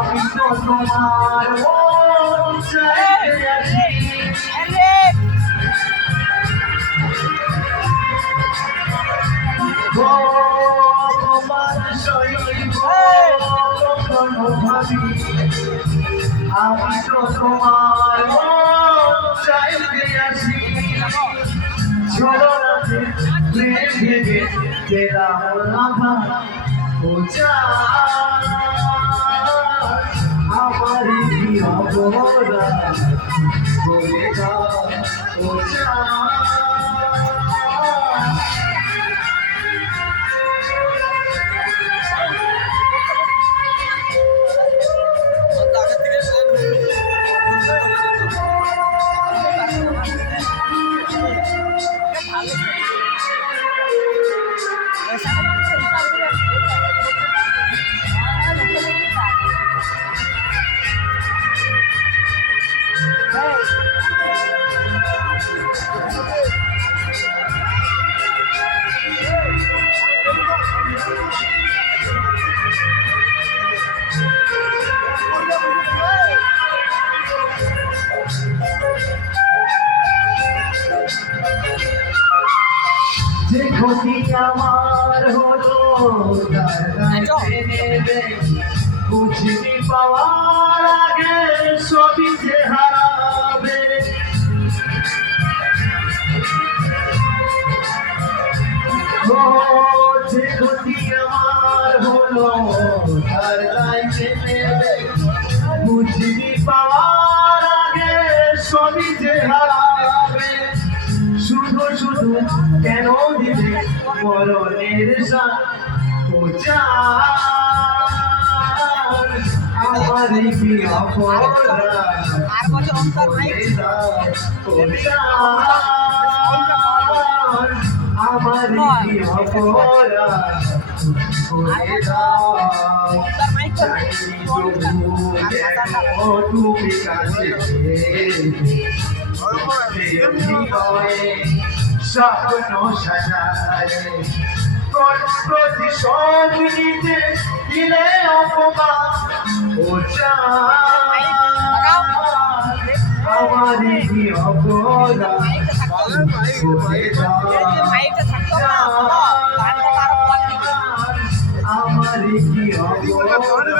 আমি তো তোমার মন চাইতে আছি তোমার সইব কখনো ভাবি আমি তো তোমার মন চাইতে আছি ঝড়াতে প্রেম ভেবে গেলাম রাধা বোঝা আমার কি অপরাধ বলে দাও বোঝা যে ক্ষতি আমার হলো বুঝিনি পাওয়ার আগে সবই যে হারাবে যে ক্ষতি আমার হলো তার গাইতে নেবে বুঝিনি পাওয়ার আগে সবই যে হারাবে শুধু শুধু কেন দিলে মরণের সাথ আমার কি অপরাধ আমার কি অপরাধ তুমি কাছে স্বপ্ন সাজায় প্রতিশোধ নিতে দিলে অপমান ও আমার কি অপরাধ আমার কি অপরাধ